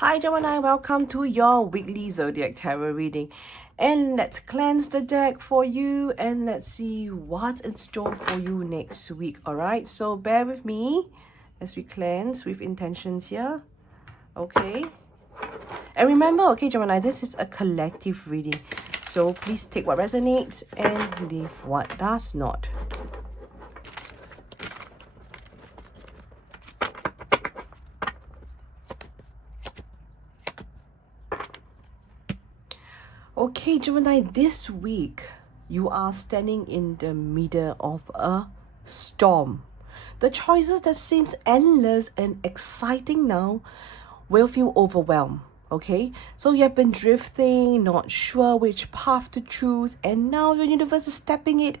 Hi Gemini, welcome to your weekly zodiac tarot reading. And let's cleanse the deck for you and let's see what's in store for you next week. Alright, so bear with me as we cleanse with intentions here. Okay. And remember, okay, Gemini, this is a collective reading. So please take what resonates and leave what does not. Okay, Gemini, this week you are standing in the middle of a storm. The choices that seems endless and exciting now will feel overwhelmed. Okay, so you have been drifting, not sure which path to choose, and now your universe is stepping it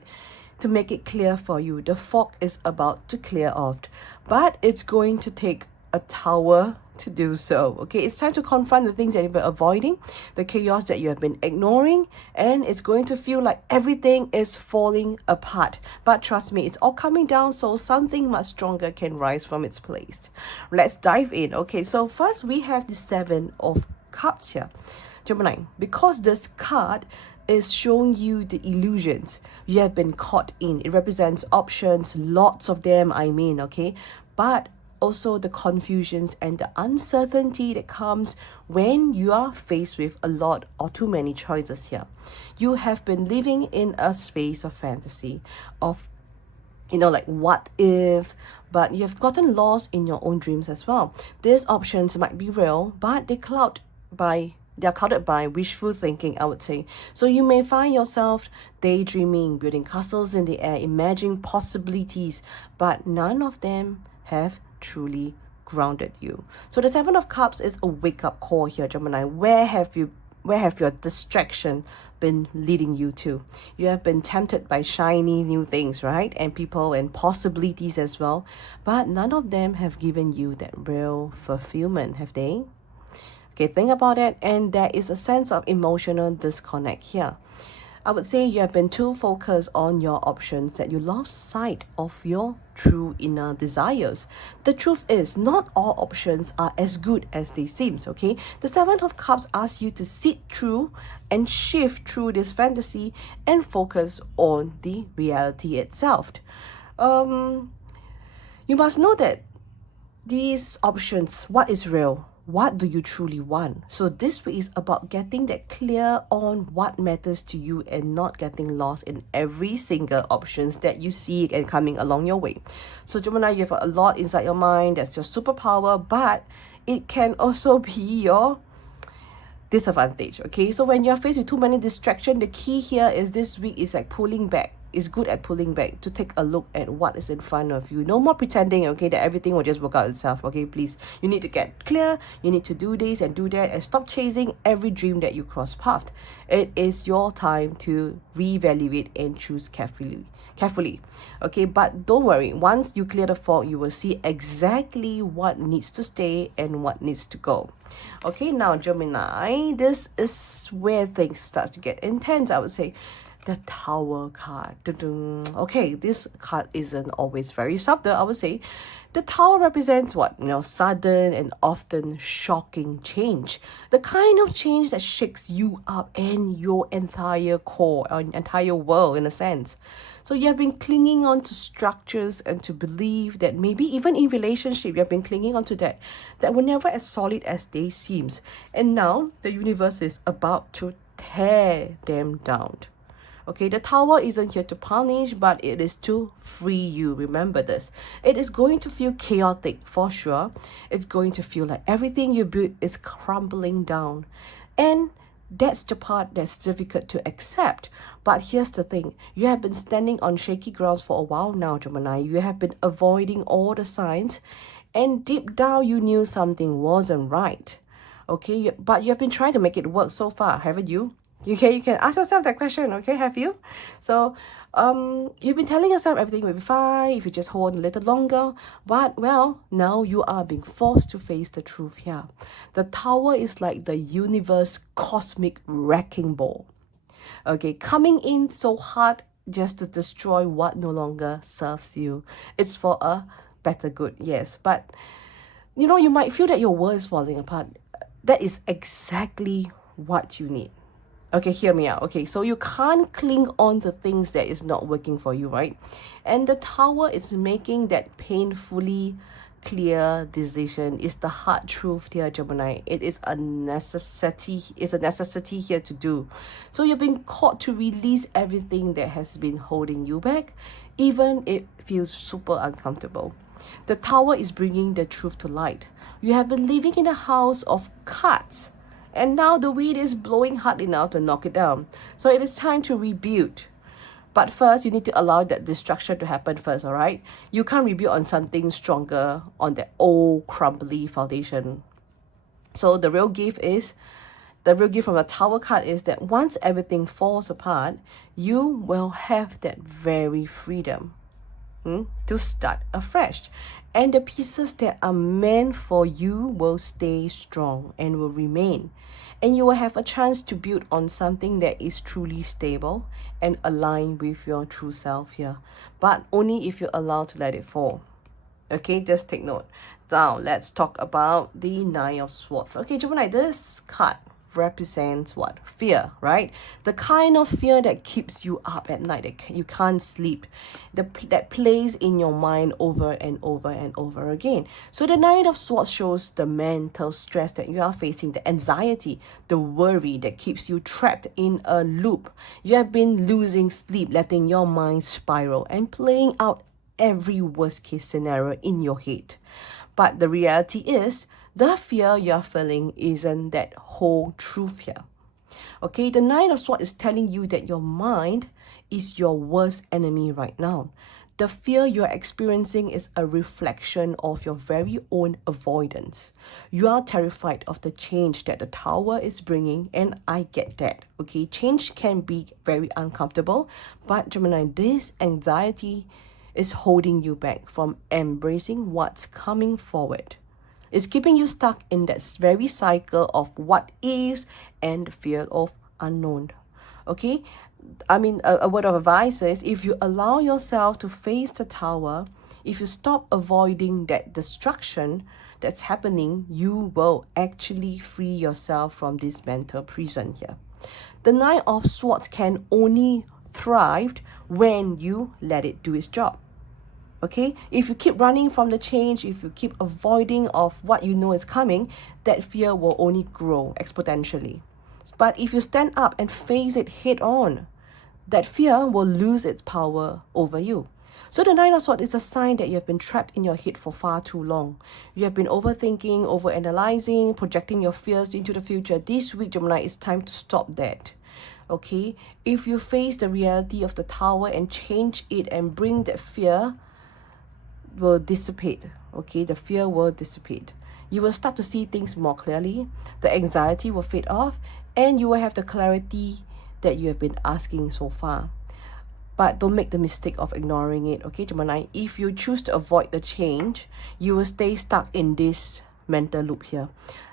to make it clear for you. The fog is about to clear off, but it's going to take a tower to do so. Okay, it's time to confront the things that you've been avoiding, the chaos that you have been ignoring, and it's going to feel like everything is falling apart. But trust me, it's all coming down, so something much stronger can rise from its place. Let's dive in. Okay, so first we have the Seven of Cups here. Gemini, because this card is showing you the illusions you have been caught in. It represents options, lots of them, okay? But also the confusions and the uncertainty that comes when you are faced with a lot or too many choices here. You have been living in a space of fantasy, of like what ifs, but you have gotten lost in your own dreams as well. These options might be real, but they're clouded by wishful thinking, I would say. So you may find yourself daydreaming, building castles in the air, imagining possibilities, but none of them have truly grounded you. So the Seven of Cups is a wake-up call here, Gemini. Where have your distraction been leading you to? You have been tempted by shiny new things, right? And people and possibilities as well. But none of them have given you that real fulfillment, have they? Okay, think about it. And there is a sense of emotional disconnect here. I would say you have been too focused on your options that you lost sight of your true inner desires. The truth is, not all options are as good as they seem, okay? The Seven of Cups asks you to sit through and shift through this fantasy and focus on the reality itself. You must know that these options, what is real? What do you truly want? So this week is about getting that clear on what matters to you and not getting lost in every single options that you see and coming along your way. So Gemini, you have a lot inside your mind. That's your superpower, but it can also be your disadvantage. Okay, so when you're faced with too many distractions, the key here is this week is like pulling back. Is good at pulling back to take a look at what is in front of you. No more pretending, okay, that everything will just work out itself. Okay, please, you need to get clear. You need to do this and do that and stop chasing every dream that you cross path. It is your time to reevaluate and choose carefully. Okay, but don't worry, once you clear the fog, you will see exactly what needs to stay and what needs to go. Okay, now Gemini, this is where things start to get intense, I would say. The Tower card. Okay, this card isn't always very subtle, I would say. The Tower represents what? Sudden and often shocking change. The kind of change that shakes you up and your entire core, or entire world in a sense. So you have been clinging on to structures and to believe that maybe even in relationship, you have been clinging on to that were never as solid as they seems. And now the universe is about to tear them down. Okay, the Tower isn't here to punish, but it is to free you. Remember this. It is going to feel chaotic for sure. It's going to feel like everything you built is crumbling down. And that's the part that's difficult to accept. But here's the thing. You have been standing on shaky grounds for a while now, Gemini. You have been avoiding all the signs. And deep down, you knew something wasn't right. Okay, but you have been trying to make it work so far, haven't you? Okay, you can ask yourself that question, okay, have you? So, you've been telling yourself everything will be fine if you just hold on a little longer. But, well, now you are being forced to face the truth here. The Tower is like the universe cosmic wrecking ball. Okay, coming in so hard just to destroy what no longer serves you. It's for a better good, yes. But, you might feel that your world is falling apart. that is exactly what you need. Okay, hear me out. Okay, so you can't cling on to things that is not working for you, right? And the tower is making that painfully clear decision. Is the hard truth here, Gemini. It is a necessity. It's a necessity here to do. So you're being called to release everything that has been holding you back, even if it feels super uncomfortable. The tower is bringing the truth to light. You have been living in a house of cards, and now the wind is blowing hard enough to knock it down. So it is time to rebuild. But first, you need to allow that destruction to happen first, all right? You can't rebuild on something stronger on that old, crumbly foundation. So the real gift from the Tower card is that once everything falls apart, you will have that very freedom to start afresh. And the pieces that are meant for you will stay strong and will remain. And you will have a chance to build on something that is truly stable and aligned with your true self here. But only if you're allowed to let it fall. Okay, just take note. Now, let's talk about the Nine of Swords. Okay, Gemini, this card represents what? Fear, right? The kind of fear that keeps you up at night, that you can't sleep, that plays in your mind over and over and over again. So the Nine of Swords shows the mental stress that you are facing, the anxiety, the worry that keeps you trapped in a loop. You have been losing sleep, letting your mind spiral and playing out every worst case scenario in your head. But the reality is, the fear you're feeling isn't that whole truth here. Okay, the Nine of Swords is telling you that your mind is your worst enemy right now. The fear you're experiencing is a reflection of your very own avoidance. You are terrified of the change that the Tower is bringing, and I get that. Okay, change can be very uncomfortable, but Gemini, this anxiety is holding you back from embracing what's coming forward. It's keeping you stuck in that very cycle of what is and fear of unknown. Okay? I mean, a word of advice is, if you allow yourself to face the Tower, if you stop avoiding that destruction that's happening, you will actually free yourself from this mental prison here. The Nine of Swords can only thrive when you let it do its job. Okay, if you keep running from the change, if you keep avoiding of what you know is coming, that fear will only grow exponentially. But if you stand up and face it head on, that fear will lose its power over you. So the Nine of Swords is a sign that you have been trapped in your head for far too long. You have been overthinking, overanalyzing, projecting your fears into the future. This week, Gemini, it's time to stop that. Okay, if you face the reality of the Tower and change it and bring that fear, will dissipate. Okay, the fear will dissipate. You will start to see things more clearly. The anxiety will fade off, and you will have the clarity that you have been asking so far. But don't make the mistake of ignoring it. Okay, Gemini, if you choose to avoid the change, you will stay stuck in this mental loop here.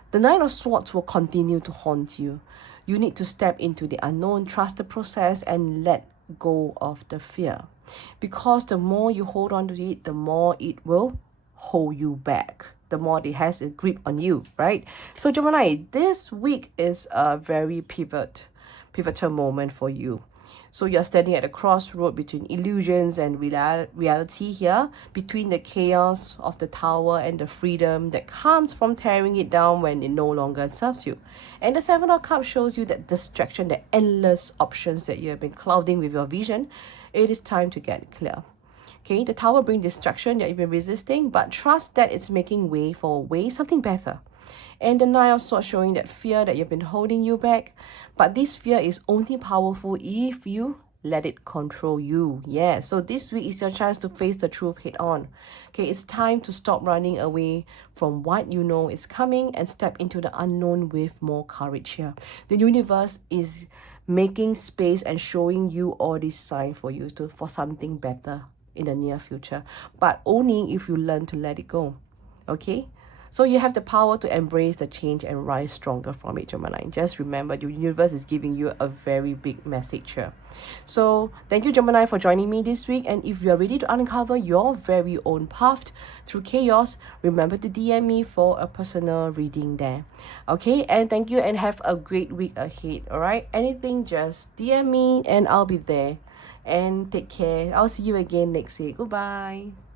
The Nine of Swords will continue to haunt you. You need to step into the unknown, trust the process, and let go of the fear. Because the more you hold on to it, the more it will hold you back. The more it has a grip on you, right? So Gemini, this week is a very pivotal moment for you. So you're standing at a crossroad between illusions and reality here, between the chaos of the Tower and the freedom that comes from tearing it down when it no longer serves you. And the Seven of Cups shows you that distraction, the endless options that you have been clouding with your vision. It is time to get clear. Okay, the Tower brings distraction that you've been resisting, but trust that it's making way for something better. And the Nine of Swords showing that fear that you've been holding you back. But this fear is only powerful if you let it control you. Yeah, so this week is your chance to face the truth head on. Okay, it's time to stop running away from what you know is coming and step into the unknown with more courage here. The universe is making space and showing you all these signs for you for something better in the near future. But only if you learn to let it go. Okay? So you have the power to embrace the change and rise stronger from it, Gemini. Just remember, the universe is giving you a very big message here. So thank you, Gemini, for joining me this week. And if you are ready to uncover your very own path through chaos, remember to DM me for a personal reading there. Okay, and thank you and have a great week ahead. All right, anything, just DM me and I'll be there. And take care. I'll see you again next week. Goodbye.